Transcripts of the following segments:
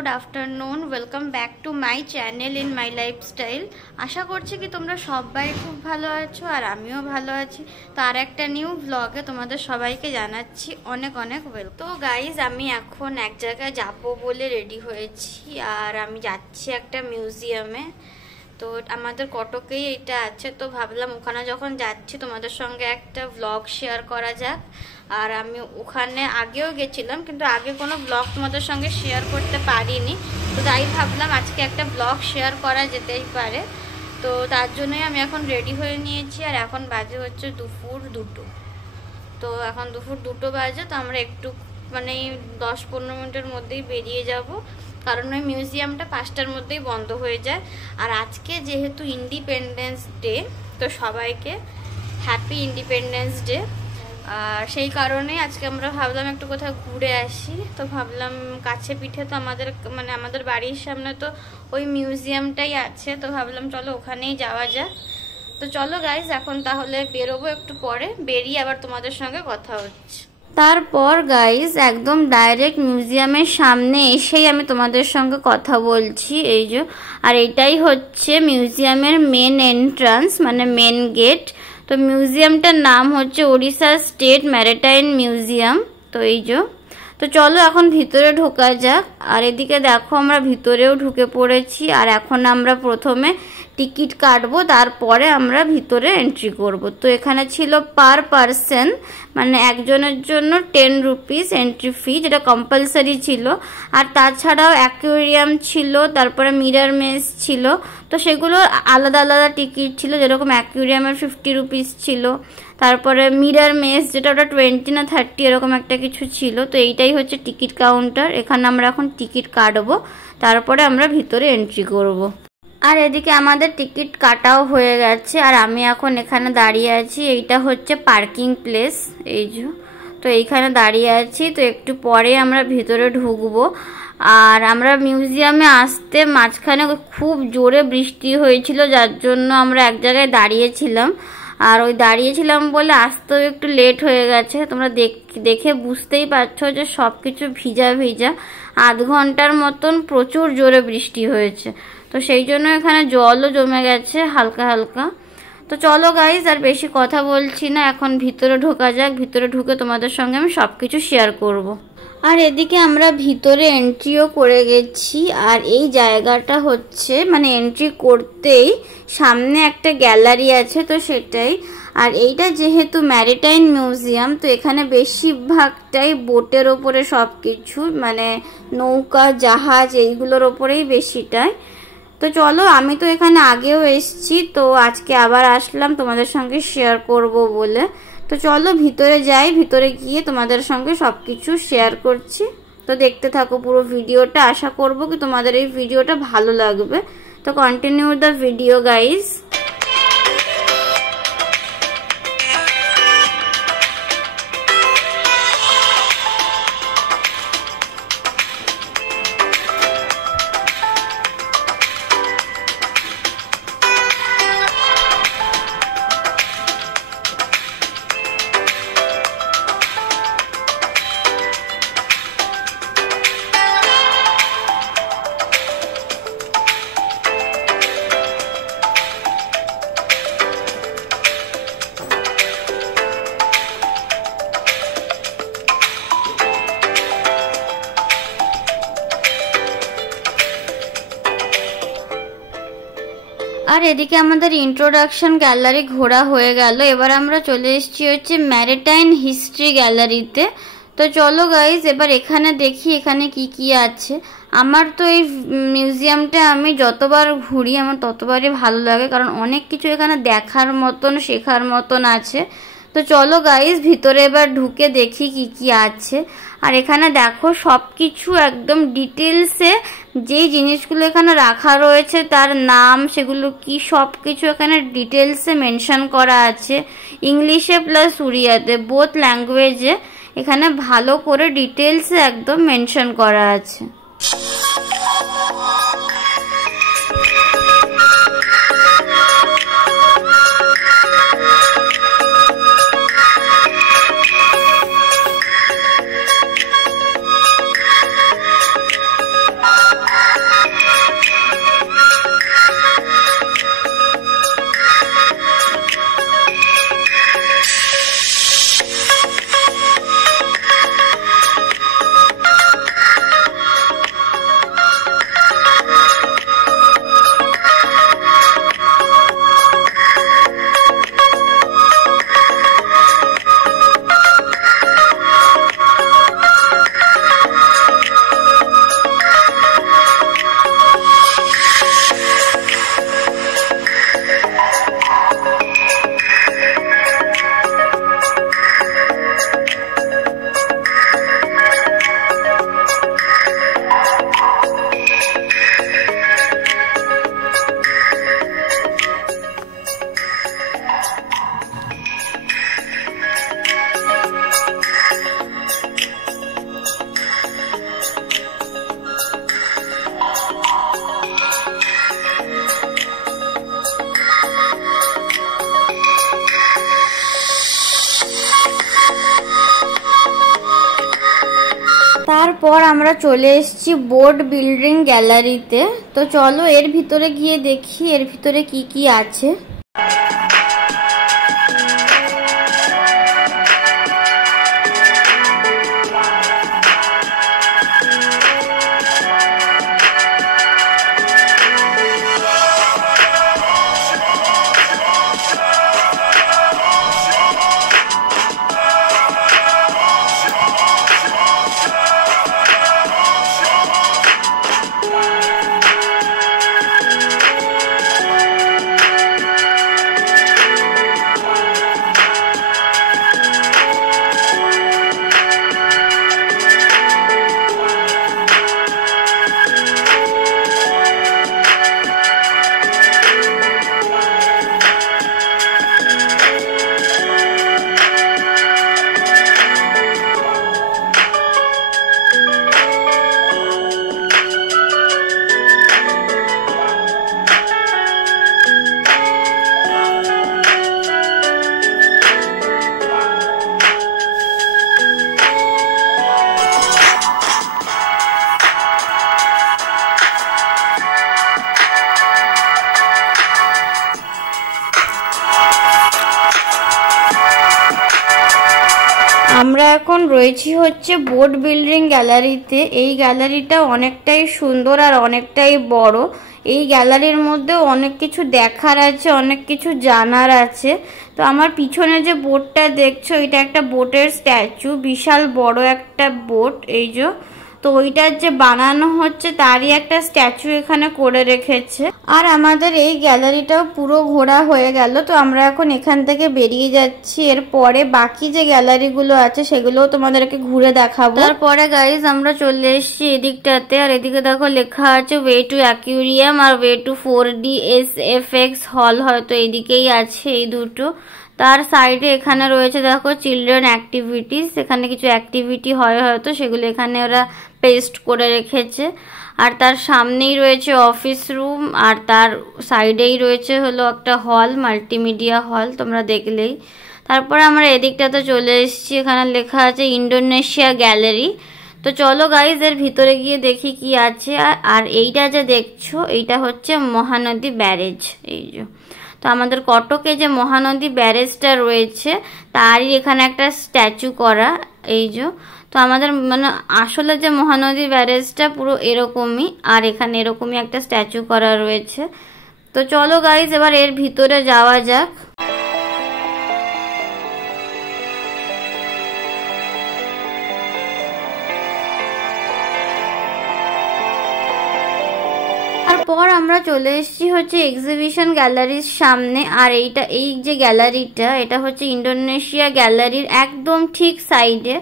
Good afternoon, welcome back to my channel in my lifestyle. আশা করছি কি তোমরা সবাই খুব ভালো আছো আর আমিও ভালো আছি। তো আর একটা নিউ ব্লগে তোমাদের সবাইকে জানাচ্ছি অনেক অনেক ওয়েলকাম। তো গাইজ, আমি এখন এক জায়গায় যাবো বলে রেডি হয়েছি আর আমি যাচ্ছি একটা মিউজিয়ামে। তো আমাদের কটকেই এটা আছে, তো ভাবলাম ওখানে যখন যাচ্ছি তোমাদের সঙ্গে একটা ব্লগ শেয়ার করা যাক। আর আমি ওখানে আগেও গেছিলাম, কিন্তু আগে কোনো ব্লগ তোমাদের সঙ্গে শেয়ার করতে পারিনি, তো তাই ভাবলাম আজকে একটা ব্লগ শেয়ার করা যেতেই পারে। তো তার জন্যই আমি এখন রেডি হয়ে নিয়েছি আর এখন বাজে হচ্ছে দুপুর 2টো। তো এখন দুপুর 2টো বাজে, তো আমরা একটু মানে 10-15 মিনিটের মধ্যেই বেরিয়ে যাব, কারণ ওই মিউজিয়ামটা 5টার মধ্যেই বন্ধ হয়ে যায়। আর আজকে যেহেতু ইন্ডিপেন্ডেন্স ডে, তো সবাইকে হ্যাপি ইন্ডিপেন্ডেন্স ডে। আর সেই কারণে আজকে আমরা ভাবলাম একটু কোথাও ঘুরে আসি। তো ভাবলাম কাছে পিঠে তো আমাদের বাড়ির সামনে তো ওই মিউজিয়ামটাই আছে, তো ভাবলাম চলো ওখানেই যাওয়া যাক। তো চলো গাইজ, এখন তাহলে বেরোবো, একটু পরে বেরিয়ে আবার তোমাদের সঙ্গে কথা হচ্ছে। তারপর গাইজ একদম ডাইরেক্ট মিউজিয়ামের সামনে এসেই আমি তোমাদের সঙ্গে কথা বলছি, এই যে। আর এটাই হচ্ছে মিউজিয়ামের মেন এন্ট্রান্স, মানে মেন গেট। তো মিউজিয়ামটার নাম হচ্ছে ওড়িশা স্টেট ম্যারিটাইম মিউজিয়াম। তো এই যে, তো চলো এখন ভিতরে ঢোকা যাক। আর এদিকে দেখো আমরা ভিতরেও ঢুকে পড়েছি। আর এখন আমরা প্রথমে টিকিট কাটবো, তারপরে আমরা ভিতরে এন্ট্রি করব। তো এখানে ছিল পার পারসন, মানে একজনের জন্য 10 রুপিস এন্ট্রি ফি, যেটা কম্পালসারি ছিল। আর তাছাড়াও অ্যাকুয়ারিয়াম ছিল, তারপরে মিরর মেজ ছিল। তো সেগুলো আলাদা আলাদা টিকিট ছিল, যেরকম অ্যাকুয়ারিয়ামের 50 রুপিস ছিল, তারপরে মিরর মেজ যেটা ওটা 20 না 30 এরকম একটা কিছু ছিল। তো এইটাই হচ্ছে টিকিট কাউন্টার, এখানে আমরা এখন টিকিট কাটবো, তারপরে আমরা ভিতরে এন্ট্রি করব। আর এদিকে আমাদের টিকিট কাটাও হয়ে গেছে আর আমি এখন এখানে দাঁড়িয়ে আছি। এইটা হচ্ছে পার্কিং প্লেস, এই যে। তো এইখানে দাঁড়িয়ে আছি, তো একটু পরে আমরা ভিতরে ঢুকবো। আর আমরা মিউজিয়ামে আসতে মাঝখানে খুব জোরে বৃষ্টি হয়েছিল, যার জন্য আমরা এক জায়গায় দাঁড়িয়েছিলাম। আর ওই দাঁড়িয়েছিলাম বলে আসতেও একটু লেট হয়ে গেছে। তোমরা দেখে বুঝতেই পারছো যে সব কিছু ভিজা ভিজা। আধ ঘন্টার মতন প্রচুর জোরে বৃষ্টি হয়েছে, তো সেই জন্য এখানে জলও জমে গেছে হালকা হালকা। তো চলো গাইজ, আর বেশি কথা বলছি না, এখন ভিতরে ঢোকা যাক। ভিতরে ঢুকে তোমাদের সঙ্গে আমি সব কিছু শেয়ার করব। আর এদিকে আমরা ভিতরে এন্ট্রিও করে গেছি। আর এই জায়গাটা হচ্ছে মানে এন্ট্রি করতেই সামনে একটা গ্যালারি আছে, তো সেটাই। আর এইটা যেহেতু ম্যারিটাইম মিউজিয়াম, তো এখানে বেশিরভাগটাই বোটের ওপরে সব কিছু, মানে নৌকা জাহাজ এইগুলোর ওপরেই বেশিটাই। তো চলো, আমি তো এখানে আগেও এসেছি, তো আজকে আবার আসলাম তোমাদের সঙ্গে শেয়ার করব বলে। তো চলো ভিতরে যাই, ভিতরে গিয়ে তোমাদের সঙ্গে সবকিছু শেয়ার করছি। তো দেখতে থাকো পুরো ভিডিওটা, আশা করব কি তোমাদের এই ভিডিওটা ভালো লাগবে। তো কন্টিনিউ দ্য ভিডিও গাইজ। আর এদিকে আমাদের ইন্ট্রোডাকশন গ্যালারি ঘোরা হয়ে গেল। এবার আমরা চলে এসেছি হচ্ছে ম্যারিটাইম হিস্ট্রি গ্যালারিতে। তো চলো গাইজ, এবার এখানে দেখি এখানে কি কি আছে। আমার তো এই মিউজিয়ামটা আমি যতবার ঘুরি আমার ততবারই ভালো লাগে, কারণ অনেক কিছু এখানে দেখার মতন শেখার মতন আছে। তো চলো গাইজ, ভিতরে এবার ঢুকে দেখি কি কি আছে। আর এখানে দেখো সব কিছু একদম ডিটেলসে, যেই জিনিসগুলো এখানে রাখা রয়েছে তার নাম, সেগুলো কি সব কিছু এখানে ডিটেলসে মেনশন করা আছে, ইংলিশে প্লাস উড়িয়াতে, বোথ ল্যাঙ্গুয়েজে এখানে ভালো করে ডিটেলসে একদম মেনশন করা আছে। তারপর আমরা চলে এসেছি বোট বিল্ডিং গ্যালারিতে। তো চলো এর ভিতরে গিয়ে দেখি এর ভিতরে কি কি আছে। আমরা এখন রয়েছি হচ্ছে বোট বিল্ডিং গ্যালারিতে। এই গ্যালারিটা অনেকটাই সুন্দর আর অনেকটাই বড়। এই গ্যালারির মধ্যে অনেক কিছু দেখার আছে, অনেক কিছু জানার আছে। তো আমার পিছনে যে বোটটা দেখছো এটা একটা বোটের স্ট্যাচু, বিশাল বড় একটা বোট। এই যে তো ওইটার যে বানানো হচ্ছে তারই একটা স্ট্যাচু এখানে করে রেখেছে। আর আমাদের এই গ্যালারিটাও পুরো ঘোরা হয়ে গেল। তো আমরা এখন এখান থেকে বেরিয়ে যাচ্ছি। এরপরে বাকি যে গ্যালারিগুলো আছে সেগুলোও তোমাদেরকে ঘুরে দেখাবো। তারপরে গাইজ আমরা চলে এসেছি এদিকটাতে। আর এদিকে দেখো লেখা আছে ওয়ে টু অ্যাকুয়ারিয়াম আর ওয়ে টু 4D SFX হল, হয়তো এইদিকেই আছে এই দুটো। তার সাইডে এখানে রয়েছে দেখো চিলড্রেন অ্যাক্টিভিটিস, এখানে কিছু অ্যাক্টিভিটি হয় হয়তো, সেগুলো এখানে ওরা পেস্ট করে রেখেছে। আর তার সামনেই রয়েছে অফিস রুম, আর তার সাইডেই রয়েছে হলো একটা হল, মাল্টিমিডিয়া হল, তোমরা দেখলেই। তারপরে আমরা এদিকটাতে চলে এসেছি, এখানে লেখা আছে ইন্ডোনেশিয়া গ্যালারি। তো চলো গাইজ এর ভিতরে গিয়ে দেখি কি আছে। আর এইটা যে দেখছো এইটা হচ্ছে মহানদী ব্যারেজ। এই যে তো আমাদের কটকে যে মহানদী ব্যারেজটা রয়েছে তারই এখানে একটা স্ট্যাচু করা। এই যে তো আমাদের মানে আসলে যে মহানদী ব্যারেজটা পুরো এরকমই, আর এখানে এরকমই একটা স্ট্যাচু করা রয়েছে। তো চলো গাইজ এবার এর ভিতরে যাওয়া যাক। তারপর আমরা চলে এসেছি হচ্ছে এক্সিবিশন গ্যালারির সামনে। আর এই যে গ্যালারিটা এটা হচ্ছে ইন্ডোনেশিয়া গ্যালারির একদম ঠিক সাইডে।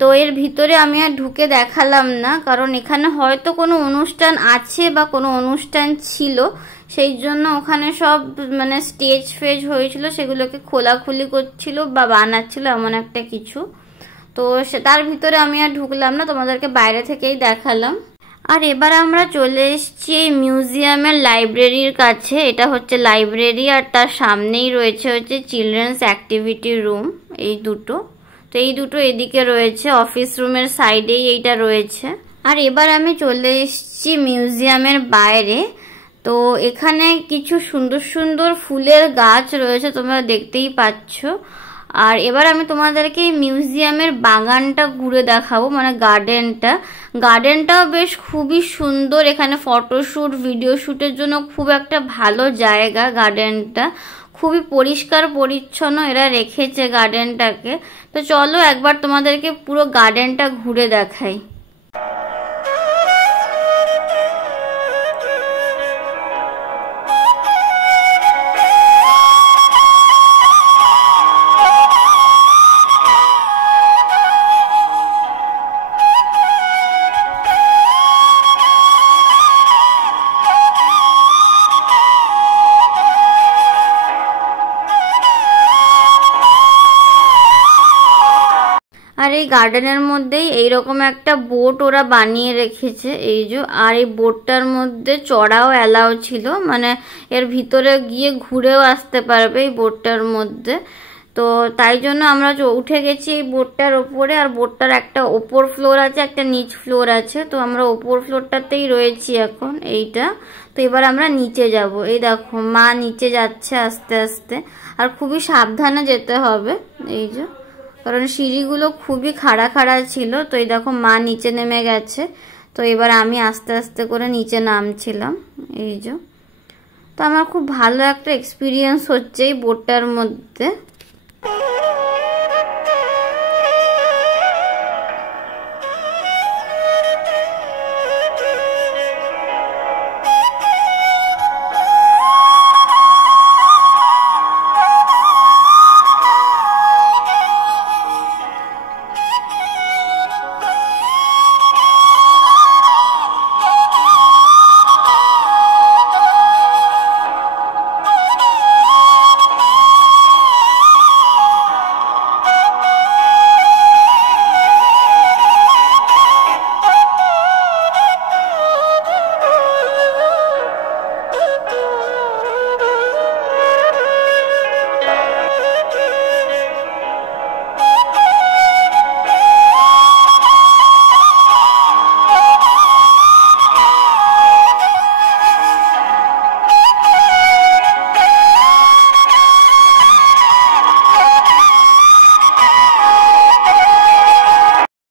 তো এর ভিতরে আমি আর ঢুকে দেখালাম না, কারণ এখানে হয়তো কোনো অনুষ্ঠান আছে বা কোনো অনুষ্ঠান ছিল, সেই জন্য ওখানে সব মানে স্টেজ ফেজ হয়েছিল, সেগুলোকে খোলাখুলি করছিল বা বানাচ্ছিল এমন একটা কিছু। তো তার ভিতরে আমি আর ঢুকলাম না, তোমাদেরকে বাইরে থেকেই দেখালাম। আর এবার আমরা চলে এসেছি এই মিউজিয়ামের লাইব্রেরির কাছে। এটা হচ্ছে লাইব্রেরি আর তার সামনেই রয়েছে হচ্ছে চিলড্রেন্স অ্যাক্টিভিটি রুম, এই দুটো। তো এই দুটো এদিকে রয়েছে, অফিস রুমের সাইডেই এইটা রয়েছে। আর এবার আমি চলে এসেছি মিউজিয়ামের বাইরে। তো এখানে কিছু সুন্দর সুন্দর ফুলের গাছ রয়েছে, তোমরা দেখতেই পাচ্ছ। আর এবার আমি তোমাদেরকে মিউজিয়ামের বাগানটা ঘুরে দেখাবো, মানে গার্ডেনটাও বেশ খুবই সুন্দর। এখানে ফটোশুট ভিডিও শুটের জন্য খুব একটা ভালো জায়গা। গার্ডেনটা খুবই পরিষ্কার পরিচ্ছন্ন এরা রেখেছে গার্ডেনটাকে। তো চলো একবার তোমাদেরকে পুরো গার্ডেনটা ঘুরে দেখাই। আর এই গার্ডেনের মধ্যেই এইরকম একটা বোট ওরা বানিয়ে রেখেছে, এই যে। আর এই বোটটার মধ্যে চড়াও অ্যালাউ ছিল, মানে এর ভিতরে গিয়ে ঘুরেও আসতে পারবে এই বোটটার মধ্যে। তো তাই জন্য আমরা উঠে গেছি এই বোটটার ওপরে। আর বোটটার একটা ওপর ফ্লোর আছে, একটা নিচ ফ্লোর আছে। তো আমরা ওপর ফ্লোরটাতেই রয়েছি এখন এইটা। তো এবার আমরা নিচে যাব। এই দেখো মা নিচে যাচ্ছে আস্তে আস্তে, আর খুবই সাবধানে যেতে হবে এই যে, কারণ সিঁড়িগুলো খুবই খাড়া খাড়া ছিল। তো এই দেখো মা নিচে নেমে গেছে। তো এবার আমি আস্তে আস্তে করে নিচে নামছিলাম এই যে। তো আমার খুব ভালো একটা এক্সপিরিয়েন্স হচ্ছে এই বোটটার মধ্যে।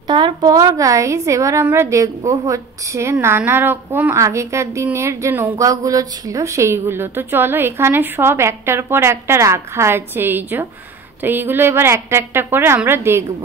তারপর গাইস এবার আমরা দেখব হচ্ছে নানা রকম আগেকার দিনের যে নৌকাগুলো ছিল সেইগুলো। তো চলো, এখানে সব একটার পর একটা রাখা আছে এই যে। তো এইগুলো এবার একটা একটা করে আমরা দেখব।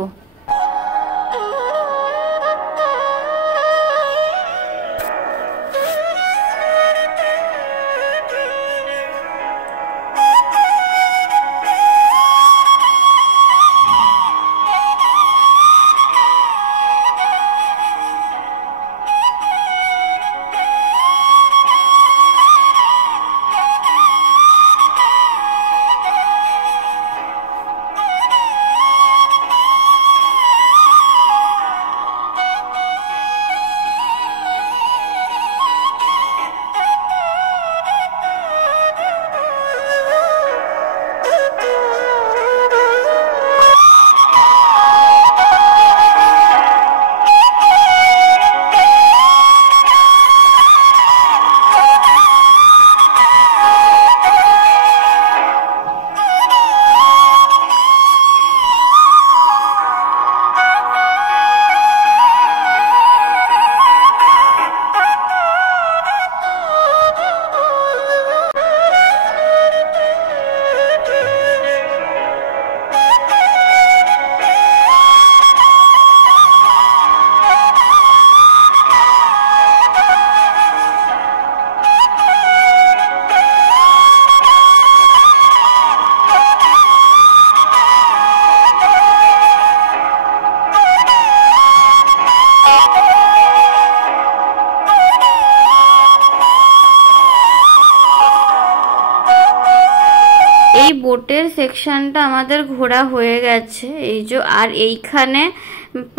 এই বোটের সেকশনটা আমাদের ঘোরা হয়ে গেছে এই যে। আর এইখানে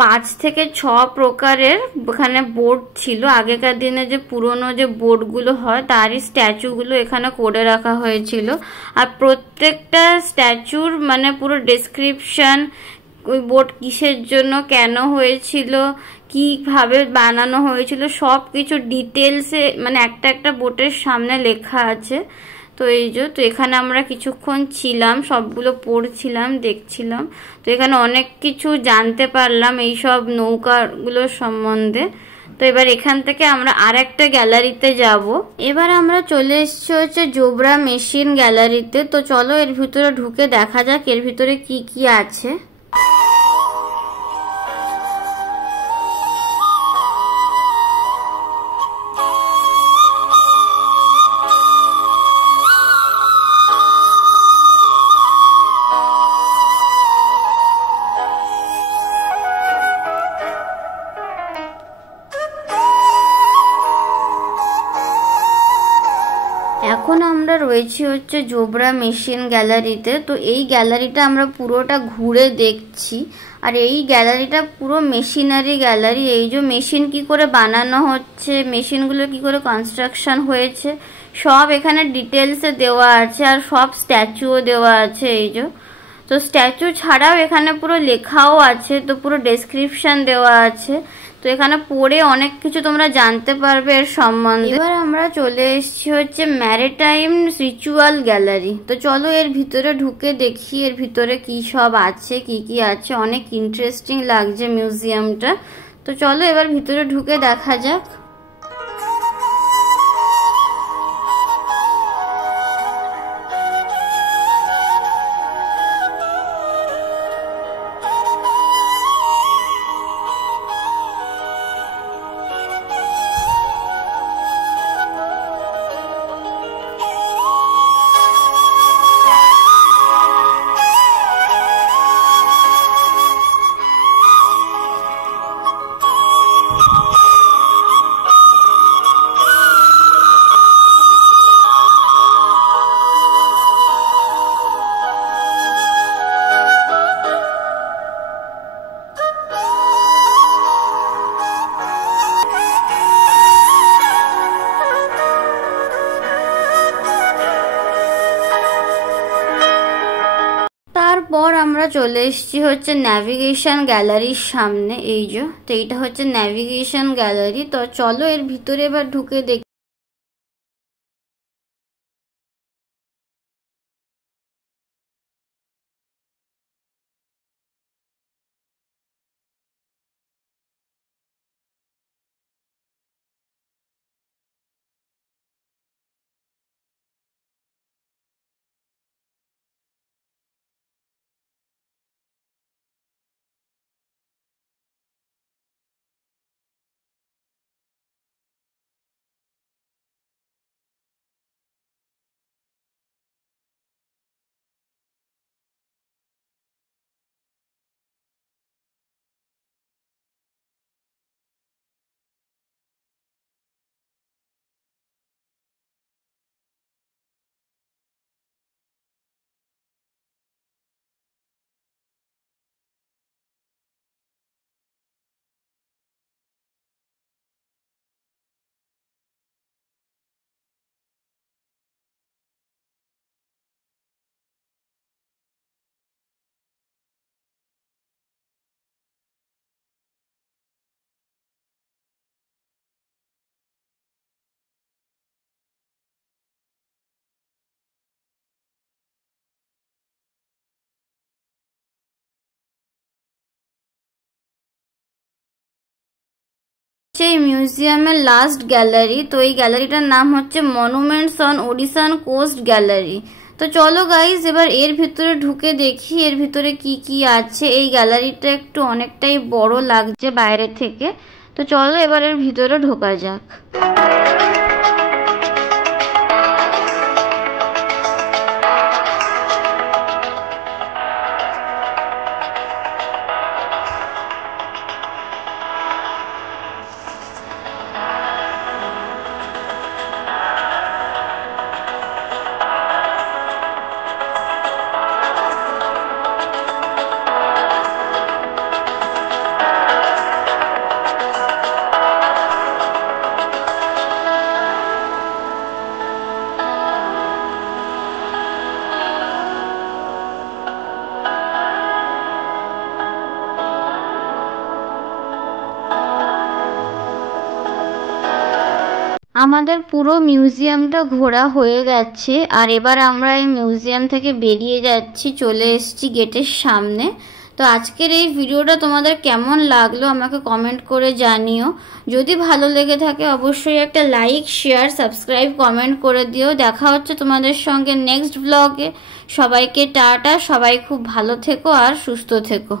5 থেকে 6 প্রকারের এখানে বোট ছিল। আগেকার দিনে যে পুরনো যে বোটগুলো হয় তারই স্ট্যাচুগুলো এখানে করে রাখা হয়েছিল। আর প্রত্যেকটা স্ট্যাচুর মানে পুরো ডেসক্রিপশন, ওই বোট কিসের জন্য কেন হয়েছিল, কিভাবে বানানো হয়েছিল, সব কিছু ডিটেলসে মানে একটা একটা বোটের সামনে লেখা আছে। তো এই যে, তো এখানে আমরা কিছুক্ষণ ছিলাম, সবগুলো পড়ছিলাম, দেখছিলাম। তো এখানে অনেক কিছু জানতে পারলাম এই সব নৌকাগুলোর সম্বন্ধে। তো এবার এখান থেকে আমরা আরেকটা গ্যালারিতে যাব। এবার আমরা চলে এসেছি হচ্ছে জোবরা মেশিন গ্যালারিতে। তো চলো এর ভিতরে ঢুকে দেখা যাক এর ভিতরে কি কি আছে। এখন আমরা রয়েছি হচ্ছে জোবরা মেশিন গ্যালারিতে। তো এই গ্যালারিটা আমরা পুরোটা ঘুরে দেখছি। আর এই গ্যালারিটা পুরো মেশিনারি গ্যালারি। এই যে মেশিন কি করে বানানো হচ্ছে, মেশিনগুলো কি করে কনস্ট্রাকশন হয়েছে, সব এখানে ডিটেলসে দেওয়া আছে। আর সব স্ট্যাচুও দেওয়া আছে এই যে। তো স্ট্যাচু ছাড়াও এখানে পুরো লেখাও আছে, তো পুরো ডেসক্রিপশন দেওয়া আছে, তো এখানে পড়ে অনেক কিছু তোমরা জানতে পারবে এর সম্বন্ধে। এবার আমরা চলে এসেছি হচ্ছে ম্যারিটাইম রিচুয়াল গ্যালারি। তো চলো এর ভিতরে ঢুকে দেখি এর ভিতরে কি সব আছে, কি কি আছে। অনেক ইন্টারেস্টিং লাগছে মিউজিয়ামটা। তো চলো এবার ভিতরে ঢুকে দেখা যাক। তারপর আমরা চলে এসেছি হচ্ছে ন্যাভিগেশন গ্যালারির সামনে। এই যে, তো এইটা হচ্ছে ন্যাভিগেশন গ্যালারি। তো চলো এর ভিতরে এবার ঢুকে দেখি। এই মিউজিয়ামের লাস্ট গ্যালারি। তো এই গ্যালারিটার নাম হচ্ছে মনুমেন্টস অন ওডিশান কোস্ট গ্যালারি। তো চলো গাইজ এবার এর ভিতরে ঢুকে দেখি এর ভিতরে কি কি আছে। এই গ্যালারিটা একটু অনেকটাই বড় লাগছে বাইরে থেকে। তো চলো এবার এর ভিতরে ঢোকা যাক। আমাদের পুরো মিউজিয়ামটা ঘোরা হয়ে গেছে, আর এবার আমরা এই মিউজিয়াম থেকে বেরিয়ে যাচ্ছি, চলে এসেছি গেটের সামনে। তো আজকের এই ভিডিওটা তোমাদের কেমন লাগলো আমাকে কমেন্ট করে জানিও। যদি ভালো লেগে থাকে অবশ্যই একটা লাইক, শেয়ার, সাবস্ক্রাইব, কমেন্ট করে দিও। দেখা হচ্ছে তোমাদের সঙ্গে নেক্সট ব্লগে। সবাইকে টাটা, সবাই খুব ভালো থেকো আর সুস্থ থেকো।